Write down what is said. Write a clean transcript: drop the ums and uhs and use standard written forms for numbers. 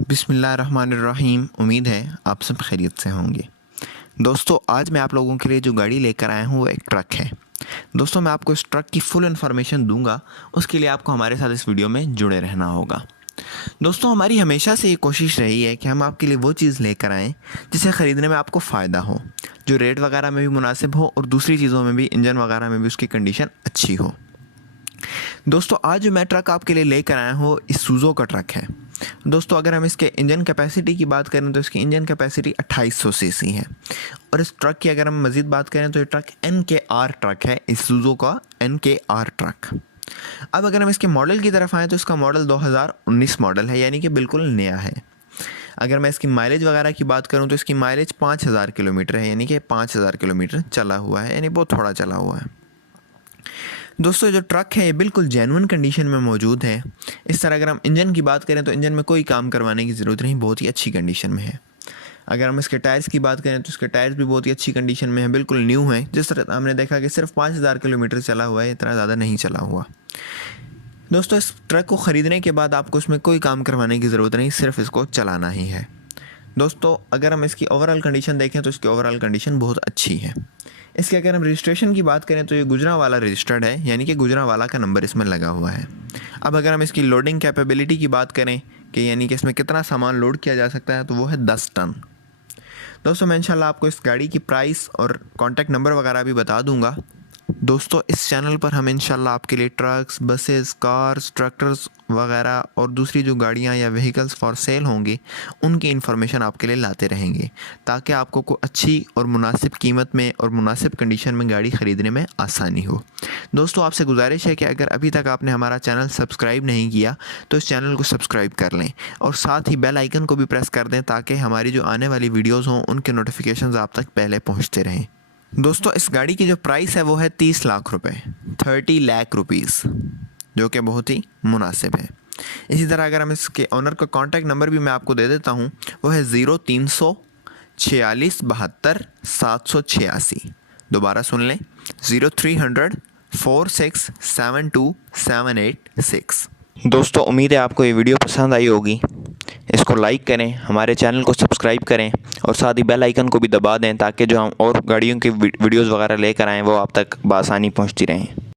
बिस्मिल्लाहिर्रहमानिर्रहीम। उम्मीद है आप सब खैरियत से होंगे। दोस्तों, आज मैं आप लोगों के लिए जो गाड़ी लेकर आया हूँ वो एक ट्रक है। दोस्तों, मैं आपको इस ट्रक की फुल इन्फॉर्मेशन दूंगा, उसके लिए आपको हमारे साथ इस वीडियो में जुड़े रहना होगा। दोस्तों, हमारी हमेशा से ये कोशिश रही है कि हम आपके लिए वो चीज़ लेकर आएँ जिसे ख़रीदने में आपको फ़ायदा हो, जो रेट वगैरह में भी मुनासिब हो और दूसरी चीज़ों में भी, इंजन वगैरह में भी उसकी कंडीशन अच्छी हो। दोस्तों, आज जो मैं ट्रक आपके लिए लेकर आया हूँ इसूज़ू का ट्रक है। दोस्तों, अगर हम इसके इंजन कैपेसिटी की बात करें तो इसकी इंजन कैपेसिटी 2800 सीसी है। और इस ट्रक की अगर हम मज़ीद बात करें तो ये ट्रक NKR ट्रक है, इसूज़ू का NKR ट्रक। अब अगर हम इसके मॉडल की तरफ आएँ तो इसका मॉडल 2019 मॉडल है, यानी कि बिल्कुल नया है। अगर मैं इसकी माइलेज वगैरह की बात करूँ तो इसकी माइलेज 5000 किलोमीटर है, यानी कि 5000 किलोमीटर चला हुआ है, यानी बहुत थोड़ा चला हुआ है। दोस्तों, जो ट्रक है ये बिल्कुल जेन्युइन कंडीशन में मौजूद है। इस तरह अगर हम इंजन की बात करें तो इंजन में कोई काम करवाने की ज़रूरत नहीं, बहुत ही अच्छी कंडीशन में है। अगर हम इसके टायर्स की बात करें तो इसके टायर्स भी बहुत ही अच्छी कंडीशन में है, बिल्कुल न्यू है। जिस तरह हमने देखा कि सिर्फ 5000 किलोमीटर चला हुआ है, इतना ज़्यादा नहीं चला हुआ। दोस्तों, इस ट्रक को ख़रीदने के बाद आपको इसमें कोई काम करवाने की ज़रूरत नहीं, सिर्फ इसको चलाना ही है। दोस्तों, अगर हम इसकी ओवरऑल कंडीशन देखें तो इसकी ओवरऑल कंडीशन बहुत अच्छी है। इसके अगर हम रजिस्ट्रेशन की बात करें तो ये गुजरांवाला रजिस्टर्ड है, यानी कि गुजरांवाला का नंबर इसमें लगा हुआ है। अब अगर हम इसकी लोडिंग कैपेबिलिटी की बात करें कि यानी कि इसमें कितना सामान लोड किया जा सकता है, तो वो है 10 टन। दोस्तों, मैं इंशाल्लाह आपको इस गाड़ी की प्राइस और कॉन्टैक्ट नंबर वगैरह भी बता दूंगा। दोस्तों, इस चैनल पर हम इंशाल्लाह आपके लिए ट्रक्स, बसेस, कार्स, ट्रैक्टर्स वगैरह और दूसरी जो गाड़ियां या व्हीकल्स फॉर सेल होंगी उनकी इन्फॉर्मेशन आपके लिए लाते रहेंगे, ताकि आपको को अच्छी और मुनासिब कीमत में और मुनासिब कंडीशन में गाड़ी ख़रीदने में आसानी हो। दोस्तों, आपसे गुजारिश है कि अगर अभी तक आपने हमारा चैनल सब्सक्राइब नहीं किया तो इस चैनल को सब्सक्राइब कर लें और साथ ही बेल आइकन को भी प्रेस कर दें, ताकि हमारी जो आने वाली वीडियोज़ हों उनके नोटिफिकेशन आप तक पहले पहुँचते रहें। दोस्तों, इस गाड़ी की जो प्राइस है वो है 30 लाख रुपए, 30 लाख रुपीज़, जो कि बहुत ही मुनासिब है। इसी तरह अगर हम इसके ऑनर का कॉन्टैक्ट नंबर भी मैं आपको दे देता हूँ, वो है 0346 दोबारा सुन लें, 0300 4672 786। दोस्तों, उम्मीद है आपको ये वीडियो पसंद आई होगी। इसको लाइक करें, हमारे चैनल को सब्सक्राइब करें और साथ ही बेल आइकन को भी दबा दें, ताकि जो हम और गाड़ियों की वीडियोज़ वगैरह लेकर आएँ वो आप तक बआसानी पहुँचती रहें।